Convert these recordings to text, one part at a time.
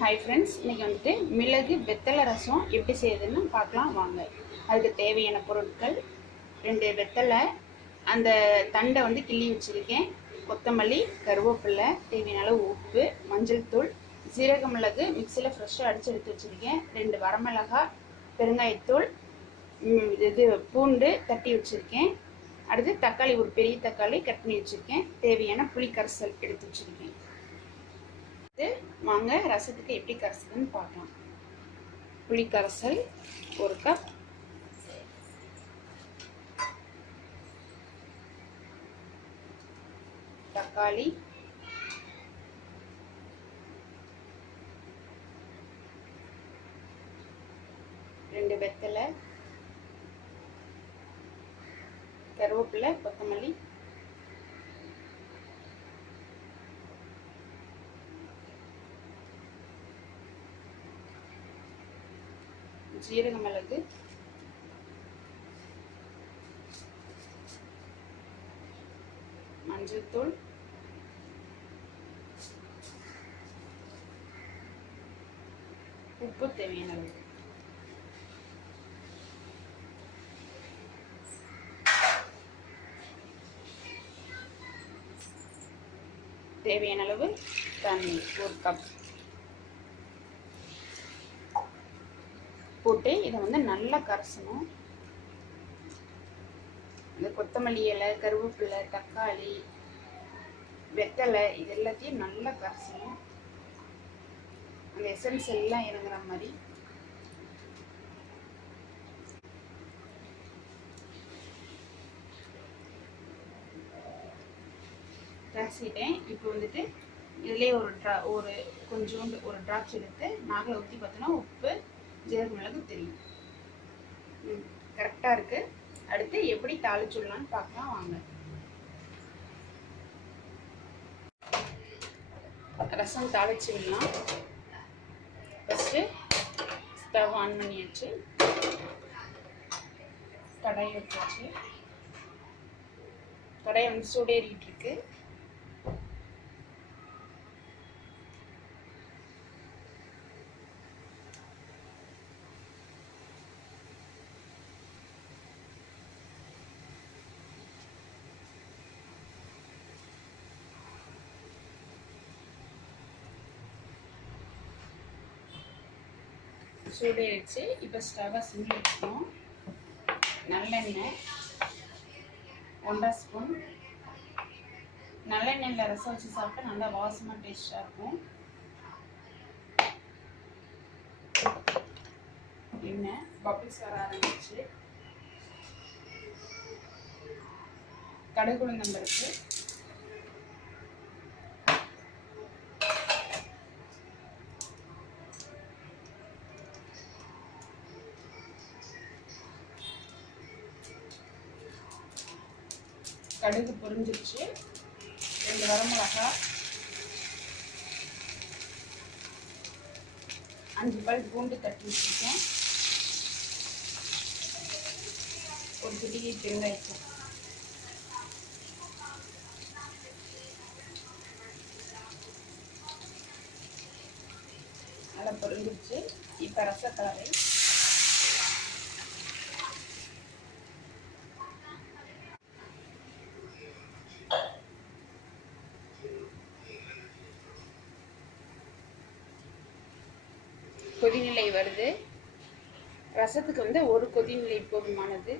Hi friends, இன்றைக்கி வந்துட்டு மிளகு வெத்தலை ரசம் எப்படி செய்யுதுன்னு பார்க்கலாம் வாங்க. அதுக்கு தேவையான பொருட்கள் 2 வெத்தலை, அந்த தண்டை வந்து கிள்ளி வச்சுருக்கேன், கொத்தமல்லி, கருவேப்பிலை, தேவையான அளவு உப்பு, மஞ்சள் தூள், சீரக மிளகு மிக்சியில் ஃப்ரெஷ்ஷாக அடித்து எடுத்து வச்சுருக்கேன், 2 வரமிளகாய், பெருங்காயத்தூள், இது பூண்டு தட்டி வச்சுருக்கேன். அடுத்து தக்காளி, ஒரு பெரிய தக்காளி கட் பண்ணி வச்சுருக்கேன். தேவையான புளி கரைசல் எடுத்து வச்சுருக்கேன். வாங்க ரசத்துக்கு எப்படி கரைசல்னு பார்க்கலாம். புளி கரைசல் 1 கப், தக்காளி, ரெண்டு வெத்தலை, கருவேப்பிலை, கொத்தமல்லி, ஜீரக மிளகு, மஞ்சள் தூள், உப்பு தேவையான அளவு. தேவையான அளவு தண்ணி 1 கப் போட்டு இதை வந்து நல்லா கரைசணும். இந்த கொத்தமல்லி இலை, கருவேப்பிலை, தக்காளி, வெத்தலை இது எல்லாத்தையும் நல்லா கரைசணும். அந்த எசன்ஸ் எல்லாம் இறங்குற மாதிரி. கரைச்சிட்டேன். இப்போ வந்துட்டு இதுலேயே ஒரு கொஞ்சோண்டு ஒரு ட்ராப்ஸ் எடுத்து நாக்கில் ஊற்றி பார்த்தோன்னா உப்பு, ஜீரக மிளகு தெரியும். கரெக்டாக இருக்குது. அடுத்து எப்படி தாளிச்சுடலான்னு பார்க்கலாம் வாங்க. ரசம் தாளிச்சு விடலாம். ஃபஸ்ட்டு ஸ்டவ் ஆன் பண்ணியாச்சு, கடாயை வச்சாச்சு. கடாயை வந்து சூடேறிட்டு இருக்கு. சூடேறிச்சு. இப்போ ஸ்டவ்வை சிம்மில் வச்சுக்கணும். நல்லெண்ணெய் 1 ஸ்பூன். நல்லெண்ணெயில் ரசம் வச்சு சாப்பிட்டா நல்லா வாசமாக டேஸ்டாக இருக்கும். எண்ணெய் பபிள்ஸ் வர ஆரம்பிச்சு. கடுகு, உளுந்தம்பருப்பு, கடுகு பொரிஞ்சிருச்சு. 2 வரமிளகாய், 5 பல் பூண்டு தட்டி வச்சுருக்கேன், ஒரு பிடி பெருங்காயத்தூள். நல்லா பொரிஞ்சிருச்சு. இப்போ ரசக்கலவை கொதிநிலை வருது. ரசத்துக்கு வந்து ஒரு கொதிநிலை போதுமானது.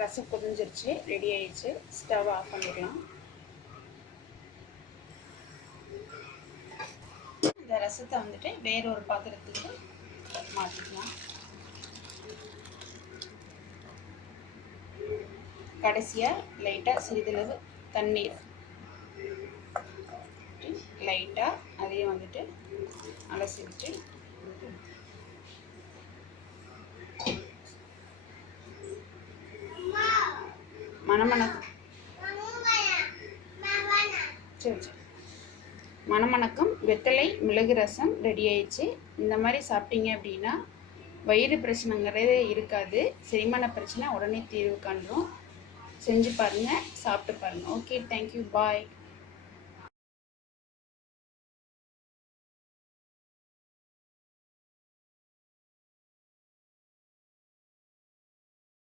ரசம் கொதிஞ்சிருச்சு, ரெடி ஆயிடுச்சு. ஸ்டவ் ஆஃப் பண்ணிடலாம். இந்த ரசத்தை வந்துட்டு வேறொரு பாத்திரத்துக்கு மாற்றிக்கலாம். கடைசியாக லைட்டாக சிறிதளவு தண்ணீர் லைட்டாக அதையும் வந்துட்டு அலசி விட்டு மணமணக்கும். சரி சரி மணமணக்கம் வெத்தலை மிளகு ரசம் ரெடி ஆயிடுச்சு. இந்த மாதிரி சாப்பிட்டீங்க அப்படின்னா வயிறு பிரச்சனைங்கிறதே இருக்காது. செரிமான பிரச்சனை உடனே தீர்வு காண்றோம். செஞ்சு பாருங்கள், சாப்பிட்டு பாருங்கள். ஓகே, தேங்க்யூ, பாய்.